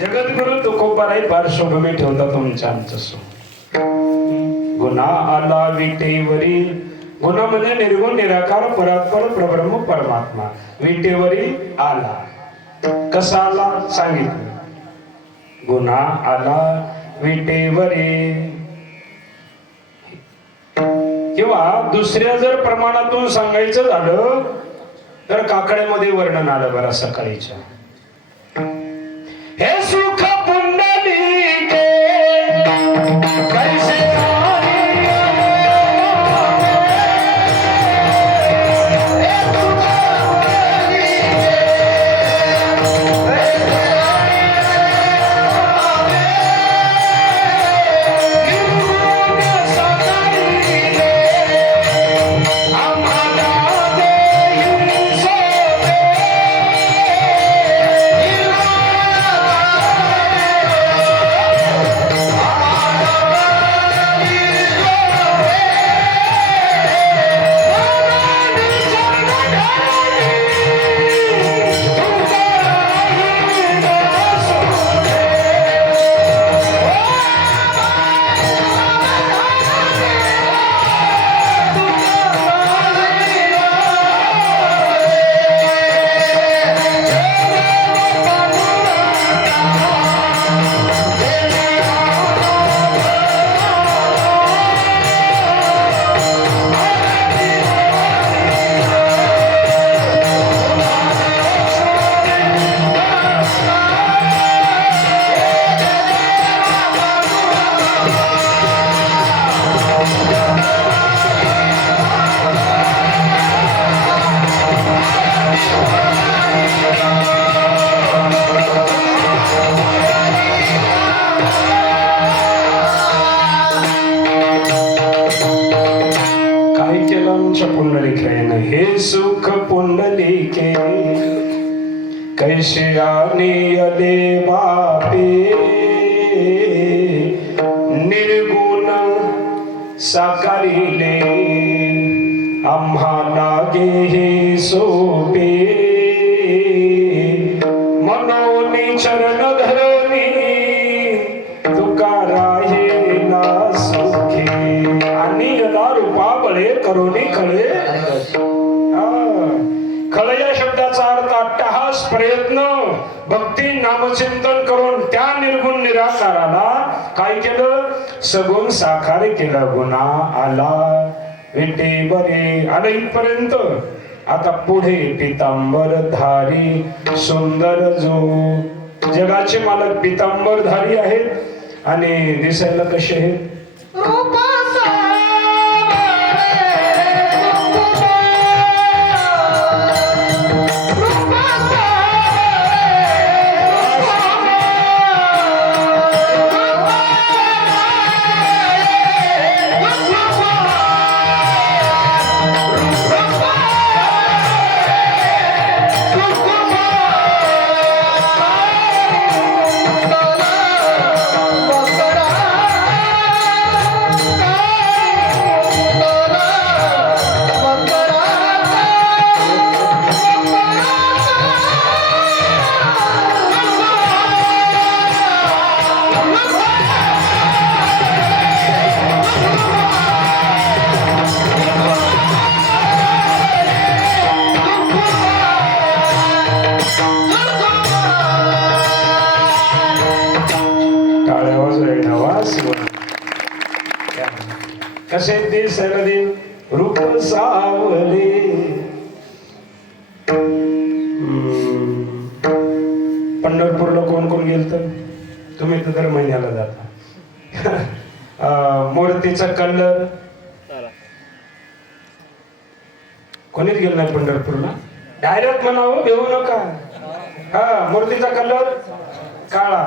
जगद्गुरु तुकोबाराय पार्श्वभूमी ठेवता तुमच्या आमचं गुन्हा आला विटेवरी गुन्हा म्हणजे निर्गुण निराकार परात्पर परब्रह्म परमात्मा विटेवरी आला कसा आला सांगितलं गुन्हा आला विटेवरी किंवा दुसऱ्या जर प्रमाणातून सांगायचं झालं तर काकड्यामध्ये वर्णन आलं बरं सकाळीच्या हे सुख पुंडलिके कैसे हे सुख पुंडलिके कैसे आले बापे निर्गुण साकारिले आम्हा लागे हे सोपे मनोनी चरण धरणी तुकारा हे ना सुखे आणि रूपा बळे करोनी खळे खळ या शब्दाचा अर्थ अट्टहास प्रयत्न भक्ती नामचिंतन करून त्या निर्गुण निराकाराला काय केलं सगुण साकार केलं गुन्हा आला विटे बरे आलं इथपर्यंत आता पुढे पितांबर धारी सुंदर जो जगाचे मालक पितांबर धारी आहेत आणि दिसायला कसे आहेत कसे दिसले देव रूप सावले. पंढरपूरला कोण कोण गेलत? तुम्ही तर दर महिन्याला जाता. मूर्तीचा कलर कोणीच गेलं नाही पंढरपूरला. डायरेक्ट म्हणावं, घेऊ नका. हा, मूर्तीचा कलर काळा.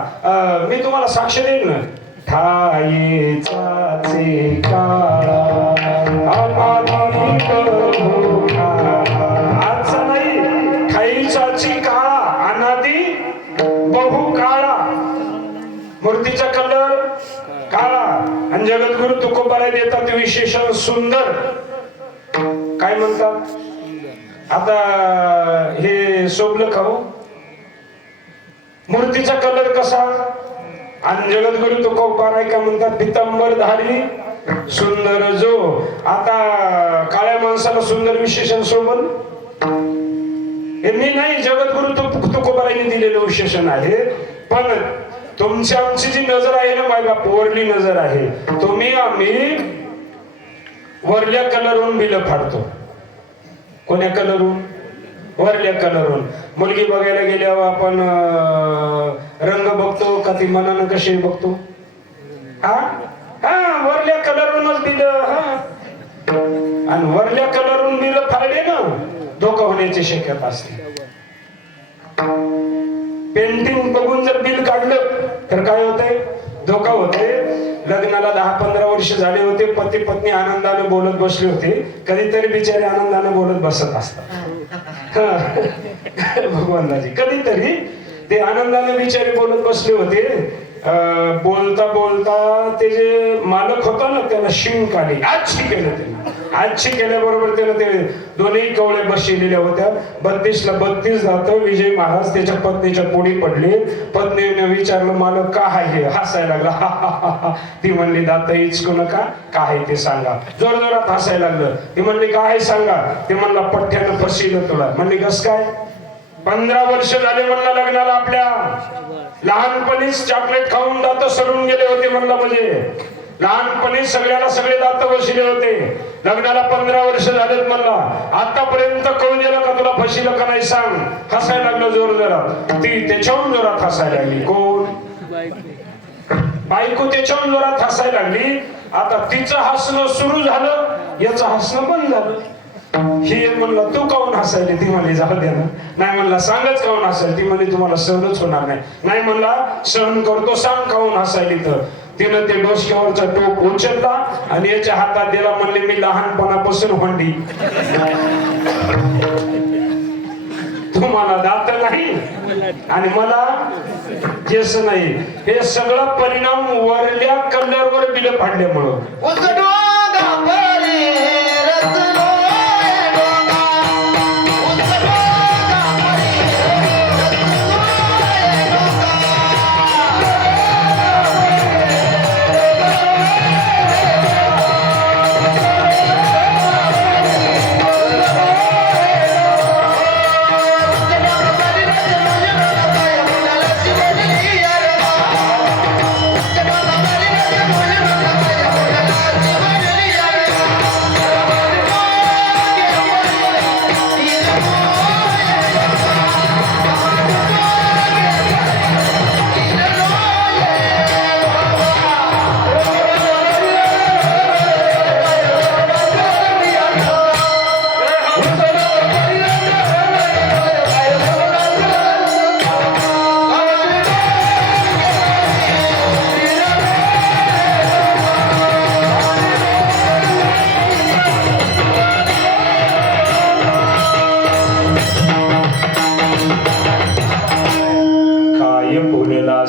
मी तुम्हाला साक्ष देईन ना. ठाईचा काळा आजचा नाही, ठाईचा काळा अनादी बहु काळा. मूर्तीचा कलर काळा. आणि जगद्गुरु तुकोबाराय देतात विशेषण सुंदर. काय म्हणतात? आता हे शोभलं का हो? मूर्तीचा कलर कसा? आणि जगद्गुरु तुकोबाराय काय म्हणतात? पितांबरधारी सुंदर जो. आता काळ्या माणसाला सुंदर विशेषण शोभल? हे मी नाही, जगद्गुरु तुकोबारायने दिलेलं विशेषण आहे. पण तुमची आमची जी नजर आहे ना मायबाप, वरली नजर आहे. तुम्ही आम्ही वरल्या कलरहून बिलं फाडतो. कोण्या कलरहून? वरल्या कलरहून. मुलगी बघायला गेल्यावर आपण रंग बघतो का ती मनानं कशी बघतो? हा हा, वरल्या कलरहूनच बिलं. हा, आणि वरल्या कलरहून बिलं फाडले ना, धोका होण्याची शक्यता असते. पेंटिंग बघून जर बिल काढलं तर काय होतंय? धोका होते. लग्नाला 10-15 वर्ष झाले होते, पती पत्नी आनंदाने बोलत बसले होते. कधीतरी बिचारे आनंदाने बोलत बसत असतात. भगवानदाजी कधीतरी ते आनंदाने बिचारे बोलत बसले होते. बोलता बोलता ते जे मालक होता ना, त्याला शिंक आली. आजची केलं त्यानं. आजची केल्याबरोबर त्यानं ते दोन्ही कवळे बसलेल्या होत्या. 32 ला 32 दात. विजय महाराज त्याच्या पत्नीच्या पुढे पडले. पत्नीने विचारलं, मालक का आहे? हसायला लागला. ती म्हणली, दात इचकू नका, काय ते सांगा. जोर जोरात हसायला लागलं. ती म्हणली, काय सांगा? ते म्हणला, पठ्ठ्यानं फसिलं तुला. म्हणली, कस काय? 15 वर्ष झाले म्हणला लग्नाला आपल्या. लहानपणीच चॉकलेट खाऊन दात सडून गेले होते म्हणला. म्हणजे लहानपणी सगळ्याला सगळे दात बसले होते. लग्नाला 15 वर्ष झालेत म्हणला. आतापर्यंत कळून गेलं का तुला फसिलं का नाही सांग? हसायला लागलं जोर जोरात. ती त्याच्याहून जोरात हसायला लागली. कोण? बायको त्याच्याहून जोरात हसायला लागली. आता तिचं हसणं सुरू झालं, याचं हसणं बंद झालं. ही म्हणला, तू काऊन हसायली? ती म्हणली, जाऊ द्या ना. नाही म्हणला, सांगच काऊन हसायली? ती म्हणली, तुम्हाला सहनच होणार नाही. नाही म्हणला, सहन करतो, सांग काऊन हसायली. तर तिनं ते डोसक्यावरचा टोप उचलला आणि याच्या हातात दिला. म्हणले, मी लहानपणापासून हुंडी. तुम्हाला दात नाही आणि मला केस नाही. हे सगळं परिणाम वरल्या कलरवर बिल फाडल्यामुळं.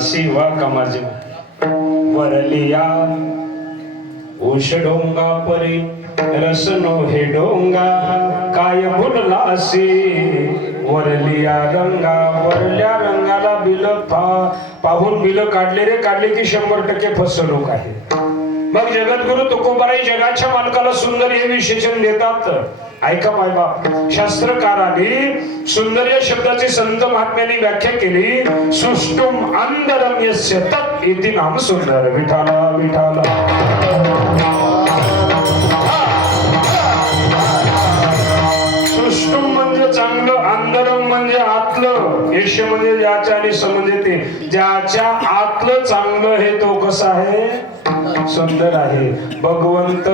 शिवा कमाज वरलिया उष डोंगा परी रसनो हे डोंगा काय भुललासी वरलिया रंगा. वरल्या रंगाला बिल पाहून बिल काढले रे काढले की 100% फसवणूक आहे. मग जगद्गुरु तुकोबाराय जगाच्या मालकाला सुंदर हे विशेषण देतात. ऐका मायबाप, शास्त्रकारांनी सुंदर या शब्दाची संत महात्म्यांनी व्याख्या केली. सुष्टुम अंधरम्यस्य तत् इति नाम सुंदर. विठाला विठाला. ज्याच्या आतलं चांगलं हे तो कसा आहे, सुंदर आहे. भगवंत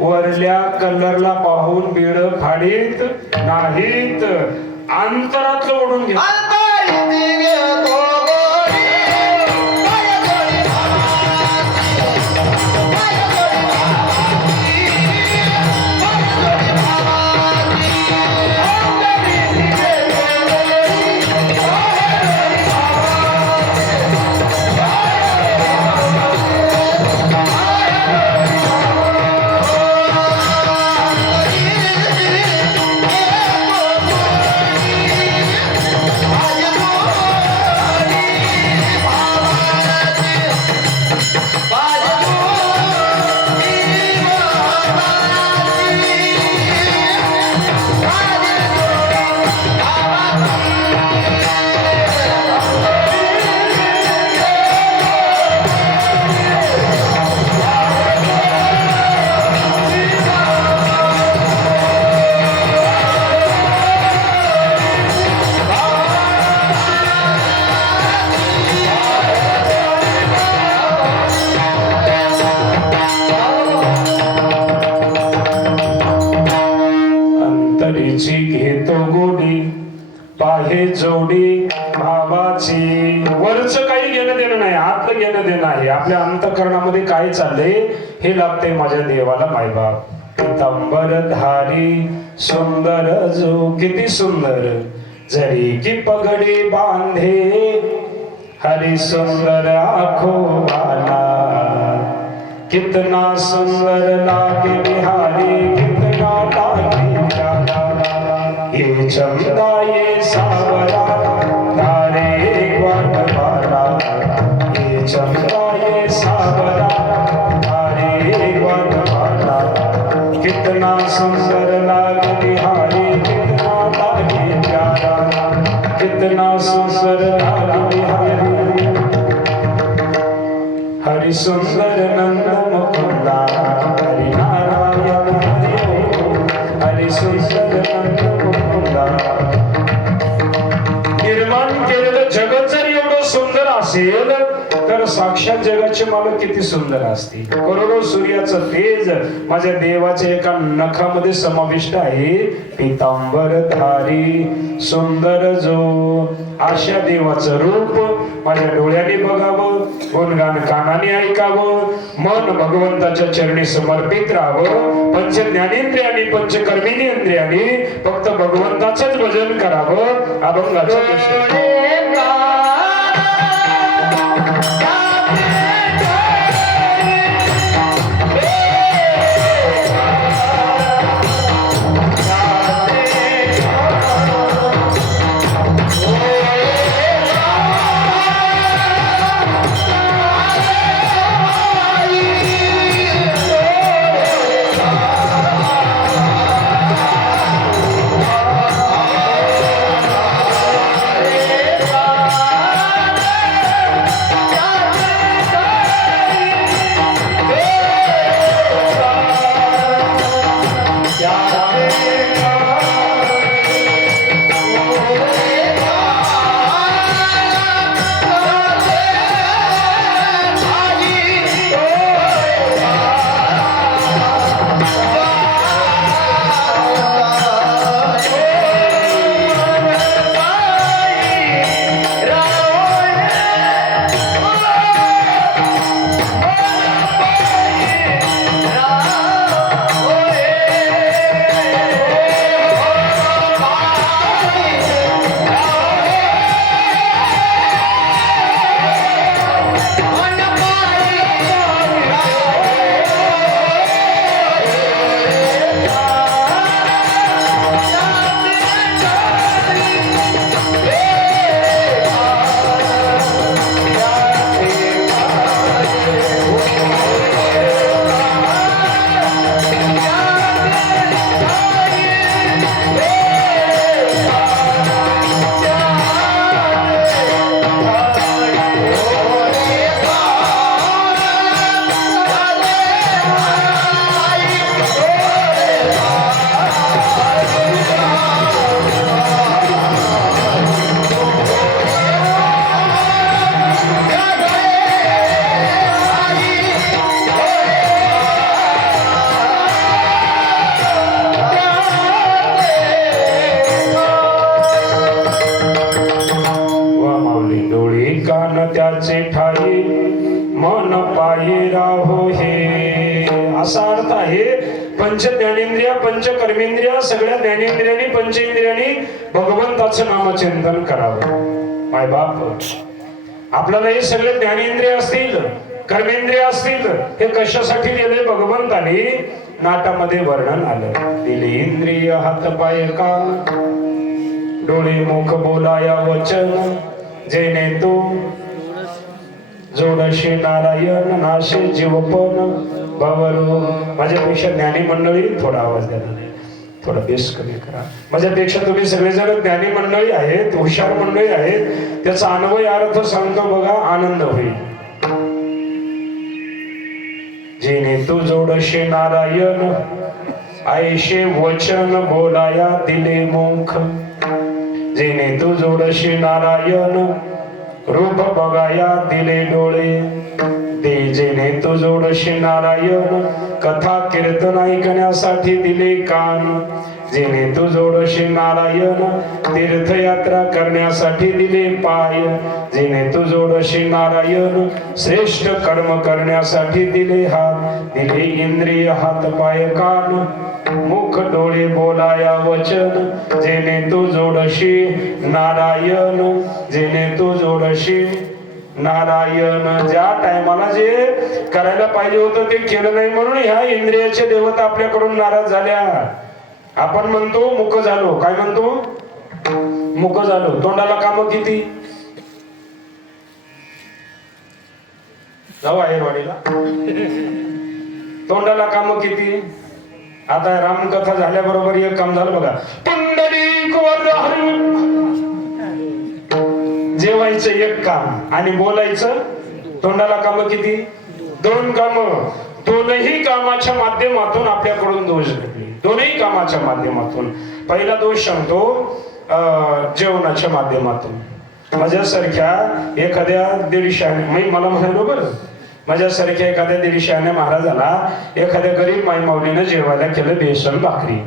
वरल्या कलरला पाहून बीड फाडीत नाहीत, अंतरातलं ओढून घे. घेतो गोडी पाहे जोडी भावाची. वरच काही घेणं देणं नाही, आतलं घेणं देणं आहे. आपल्या अंतःकरणामध्ये काय चाललंय हे लागतंय माझ्या देवाला. मायबाप पितांबर धारी सुंदर जो, किती सुंदर जरी की पगडी बांधे हरी सुंदर आखो वाला. कितना सुंदर लागे बिहारी, कितना लागे प्यारा. ये चंदा ये सावरा तारे वाला. ये चंदा ये सावरा तारे वाला. कितना सुंदर लागे बिहारी, कितना लागे प्यारा. कितना सुंदर लागे बिहारी. हरि सुंदर नंद मुकुंदा हरि नारायण हरि. हरि सुंदर नंद मुकुंदा. निर्माण केलेलं जगत जर एवढं सुंदर असेल तर साक्षात जगाचे मालक किती सुंदर असतील. करोडो सूर्याचं तेज माझ्या देवाच्या एका नखामध्ये समाविष्ट आहे. पितांबर धारी सुंदर जो, अशा देवाचं रूप माझ्या डोळ्याने बघावं, गुणगान कानाने ऐकावं, मन भगवंताच्या चरणी समर्पित राहावं. पंच ज्ञानेंद्रियाने पंच कर्मेंद्रियाने फक्त भगवंताचंच भजन करावं. अभंगाचं पंच ज्ञानेंद्रिया पंच कर्मेंद्रिया सगळ्या ज्ञानेंद्रियांनी पंचेंद्रियांनी भगवंताचं नामचिंतन करावं. माय बाप, आपल्याला हे सगळे ज्ञानेंद्रिय असतील कर्मेंद्रिय असतील हे कशासाठी दिले भगवंताने नाटामध्ये वर्णन आलं. दिले इंद्रिय हात पाय कान डोळे मुख बोलाया वचन जेणे तू जोडशे नारायण नाशे जीवपण भवरो. माझ्यापेक्षा ज्ञानी मंडळी थोडा आवाज द्या, थोडा बेस कमी करा. माझ्यापेक्षा तुम्ही सगळेजण ज्ञानी मंडळी आहेत, हुशार मंडळी आहेत. त्याचा अन्वय अर्थ सांगतो बघा, आनंद होईल. जेणे तू जोडशे नारायण ऐशे वचन बोलाया दिले मुख. जेणे तू जोडशे नारायण रूप बघाया दिले डोळे. ते जेणे तू जोडशे नारायण कथा कीर्तन ऐकण्यासाठी दिले कान. जेणे तू जोडशे नारायण तीर्थयात्रा करण्यासाठी दिले पाय. जेणे तू जोडशे नारायण श्रेष्ठ कर्म करण्यासाठी दिले हात. दिले इंद्रिय हात पाय कान मुख डोळे बोलाया वचन. जेणे तू जोडशी नारायण जेणे तू जोडशी नारायण. ज्या टायमाला जे करायला पाहिजे होतं ते केलं नाही म्हणून ह्या इंद्रियाचे देवता आपल्याकडून नाराज झाल्या. आपण म्हणतो मुक झालो. काय म्हणतो? मुक झालो. तोंडाला काम किती? जाऊ आहेरवाडीला, तोंडाला काम किती? आता रामकथा झाल्याबरोबर एक काम झालं बघा, पुंडलिक जेवायचं एक काम आणि बोलायचं. तोंडाला काम किती? दोन काम. दोनही कामाच्या माध्यमातून आपल्याकडून दोष घडले. दोनही कामाच्या माध्यमातून. पहिला दोष सांगतो जेवणाच्या माध्यमातून. माझ्यासारख्या एखाद्या दीडशाने, मला म्हणालो बरं, माझ्यासारख्या एखाद्या दीडशाने महाराजाला एखाद्या गरीब माईमाऊलीनं जेवायला केलं बेसन भाकरी.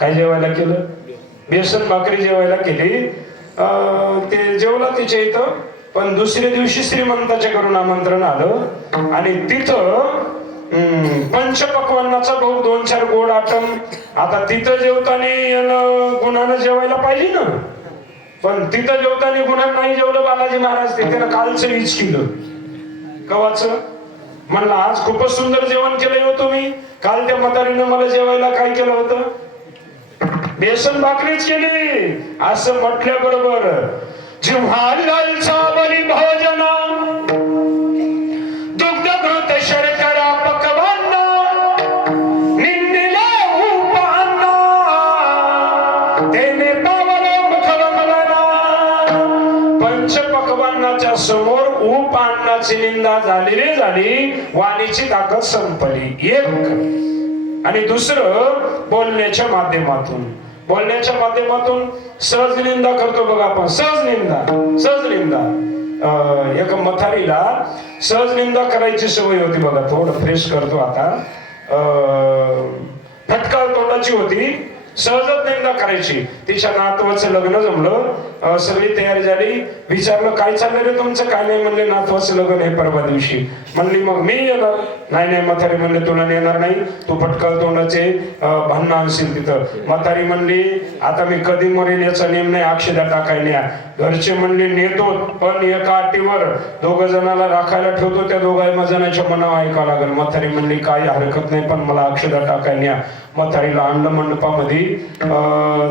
काय जेवायला केलं? बेसन भाकरी जेवायला केली. ते जेवला तिच्या इथं. पण दुसऱ्या दिवशी श्रीमंताच्या घरून आमंत्रण आलं आणि तिथं पंचपक्वान्नाचा भाऊ 2-4 गोड आटम. आता तिथं जेवताना गुणानं जेवायला पाहिजे ना, पण तिथं जेवताना गुणानं नाही जेवलं बालाजी महाराज. ते त्यानं कालचं वीज केलं. कवाचं? म्हणलं आज खूपच सुंदर जेवण केलंय हो तुम्ही. काल त्या म्हातारीनं मला जेवायला काय केलं होतं? बेसन भाकरीच केली. असं म्हटल्याबरोबर जिव्हा लालचा बली भोजना दुग्ध घृत शर्करा पकवान्ना निंदिला उपान्ना तेने पावलो मुखवमलना. पंचपक्वान्नाच्या समोर उपान्नाची निंदा झाली. वाणीची ताकद संपली. एक. आणि दुसरं बोलण्याच्या माध्यमातून. बोलण्याच्या माध्यमातून सहज निंदा करतो बघा आपण. सहज निंदा. एका मथारीला सहज निंदा करायची सवय होती बघा. थोडं फ्रेश करतो आता. फटका तोंडाची होती. सहजच निंदा करायची. तिच्या नातवाचं लग्न जमलं. सगळी तयारी झाली. विचारलं काय चाललंय रे तुमचं? काय नाही म्हणले, नातवाचं लग्न आहे परवा दिवशी. म्हणली मग मी येणार. नाही म्हातारी म्हणले तुला नेणार नाही, तू फटकल तोंडाचे भांडणं आणशील तिथं. म्हातारी म्हणली आता मी कधी मरेल याचा नेम नाही, अक्षदा टाकाय न्या. घरचे म्हणले नेतो पण एका अटीवर 2 जणाला राखायला ठेवतो, त्या 2 जणांच्या मनावर ऐकावं लागेल. म्हातारी म्हणली काही हरकत नाही पण मला अक्षदा टाकाय न्या. म्हातारीला आणलं मंडपामध्ये.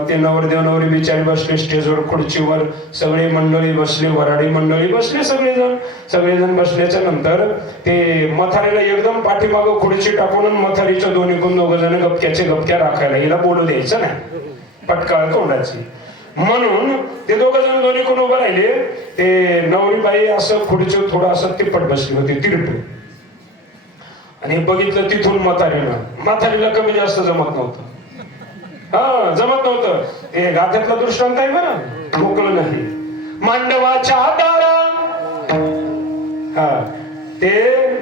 ते नवरदेव नवरी बिचारी बसले स्टेजवर खुर्चीवर. सगळे मंडळी बसले, वराडी मंडळी बसले, सगळेजण बसल्याच्या नंतर ते म्हातारीला एकदम पाठीमागं खुर्ची टाकून म्हातारीच्या दोन्हीकडून 2 जण गपक्या राखायला. हिला बोलू द्यायचं नाही, पटकाळ तोंडाची. म्हणून ते 2 जण दोन्हीकडून उभं राहिले. ते नवरीबाई असं खुर्चीवर थोडं असं तिप्पट बसली होती, तिरपे. आणि बघितलं तिथून म्हातारीला कमी जास्त जमत नव्हतं. जमत नव्हतं. हे गाथ्यातला दृष्टांत आहे बरं, मोकळं नाही. मांडवाच्या दारा ते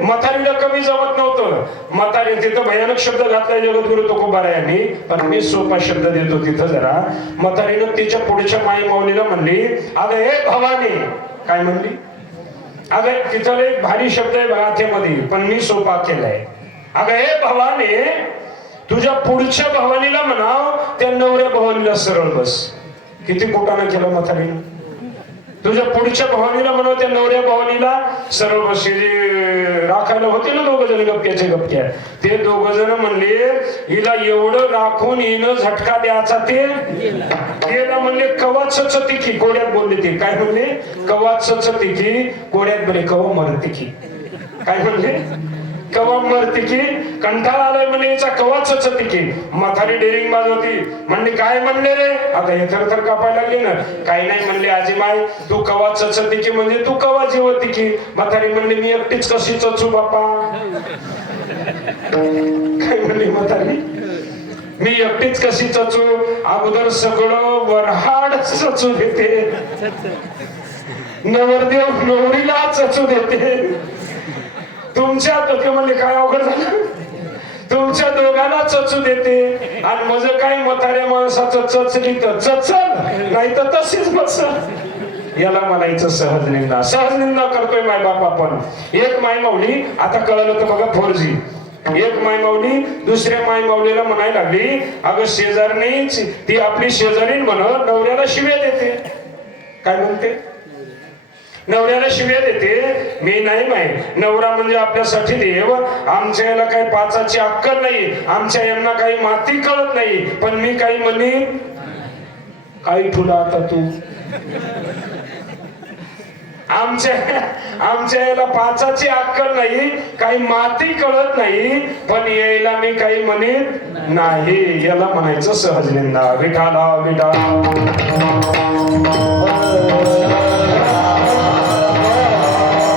म्हातारीला कमी जमत नव्हतं. म्हातारी तिथं भयानक शब्द घातलाय जगद्गुरु तुकोबारा यांनी, पण मी सोपा शब्द देतो तिथं जरा. म्हातारीनं तिच्या पुढच्या माई माऊलीला म्हणली अगं हे भवानी. काय म्हणली? अगं तिथं एक भारी शब्द आहे गाथेमध्ये पण मी सोपा केलाय. अगं हे भवानी तुझ्या पुढच्या भवानीला म्हणाव त्या नवऱ्या भवानीला सरळ बस. किती कुटाणा केला म्हातारीनं. तुझ्या पुढच्या भवानीला म्हणाव त्या नवऱ्या भवानीला सरळ बस. राखायला होते ना दोघ जण गप्प्याचे गप्प्या, ते दोघ जण म्हणले हिला एवढं राखून हिनं झटका द्यायचा ते गेला. म्हणले कवा चचती की, कोड्यात बोलले ते. काय म्हणले? कवा चचती की, कोड्यात बोले कवा मरते की. काय म्हणले? कवा मरते की. कंटाळा आलाय म्हणे याचा, कवा चचती की. म्हातारी डेरिंग बाज होती. म्हणले काय म्हणले रे? आता हे थरथर कापायला लागले ना. काही नाही म्हणले आजीमाय, तू कवा चचती की म्हणजे तू कवा जेवती की. म्हातारी म्हणले मी एकटीच कशी चचू बापा. काय म्हणले म्हातारी? मी एकटीच कशी चचू. अगोदर सगळं वरहाड चचू देते, नवरदेव नवरीला चचू देते. तुमच्या ते म्हणले काय अवघड झालं, तुमच्या दोघांना चचू देते. आणि मग काय म्हाताऱ्या माणसाचं चचली तर चचल, नाही तर तशीच बसल. याला म्हणायचं सहज निंदा. सहज निंदा करतोय माय बाप आपण. एक माय माऊली, आता कळलं तर बघा 4G. एक माय माऊली दुसऱ्या माय माऊलीला म्हणायला लागली, अगं शेजारणीच ती आपली शेजारीण म्हणत नवऱ्याला शिव्या देते. काय म्हणते? नवऱ्याला शिव्या देते. मी नाही माय, नवरा म्हणजे आपल्यासाठी देव. आमच्या याला काही पाचाची अक्कल नाही, आमच्या यांना काही माती कळत नाही. पण मी काही म्हणे काही तुला आता तू आमच्या याला पाचाची अक्कल नाही, काही माती कळत नाही. पण यायला मी काही म्हणत नाही. याला म्हणायचं सहज निंदा. विठाला विठा